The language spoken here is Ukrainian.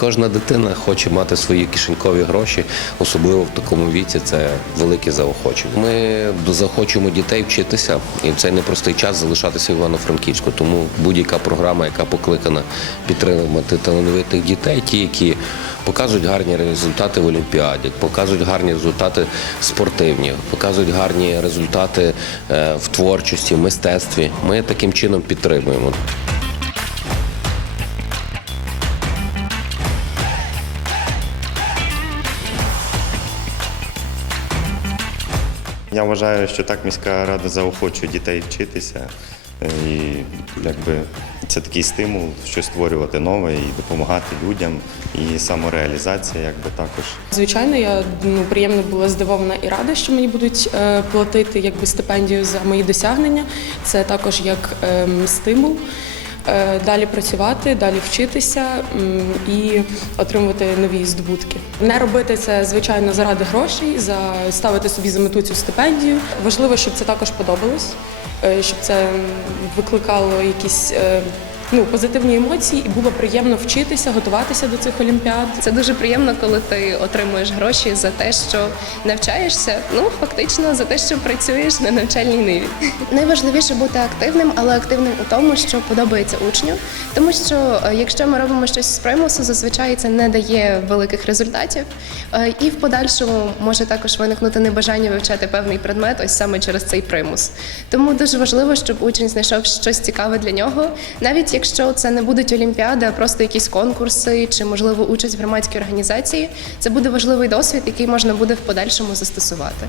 Кожна дитина хоче мати свої кишенькові гроші, особливо в такому віці. Це велике заохочення. Ми заохочуємо дітей вчитися, і в цей непростий час залишатися в Івано-Франківську. Тому будь-яка програма, яка покликана підтримати талановитих дітей, ті, які показують гарні результати в Олімпіаді, показують гарні результати спортивні, показують гарні результати е, в творчості, в мистецтві. Ми таким чином підтримуємо. Я вважаю, що так міська рада заохочує дітей вчитися. е, І якби це такий стимул щось створювати нове і допомагати людям, і самореалізація, якби також. Звичайно, я ну, приємно була здивована і рада, що мені будуть е, платити якби стипендію за мої досягнення. Це також як ем, стимул. Е, Далі працювати, далі вчитися і отримувати нові здобутки. Не робити це звичайно заради грошей, за ставити собі за мету цю стипендію. Важливо, щоб це також подобалось, е, щоб це викликало якісь е, ну, позитивні емоції, і було приємно вчитися, готуватися до цих олімпіад. Це дуже приємно, коли ти отримуєш гроші за те, що навчаєшся. Ну фактично за те, що працюєш на навчальній ниві. Найважливіше бути активним, але активним у тому, що подобається учню. Тому що е, якщо ми робимо щось з примусу, зазвичай це не дає великих результатів. Е, І в подальшому може також виникнути небажання вивчати певний предмет, ось саме через цей примус. Тому дуже важливо, щоб учень знайшов щось цікаве для нього, навіть якщо це не будуть олімпіади, а просто якісь конкурси чи, можливо, участь в громадській організації. Це буде важливий досвід, який можна буде в подальшому застосувати.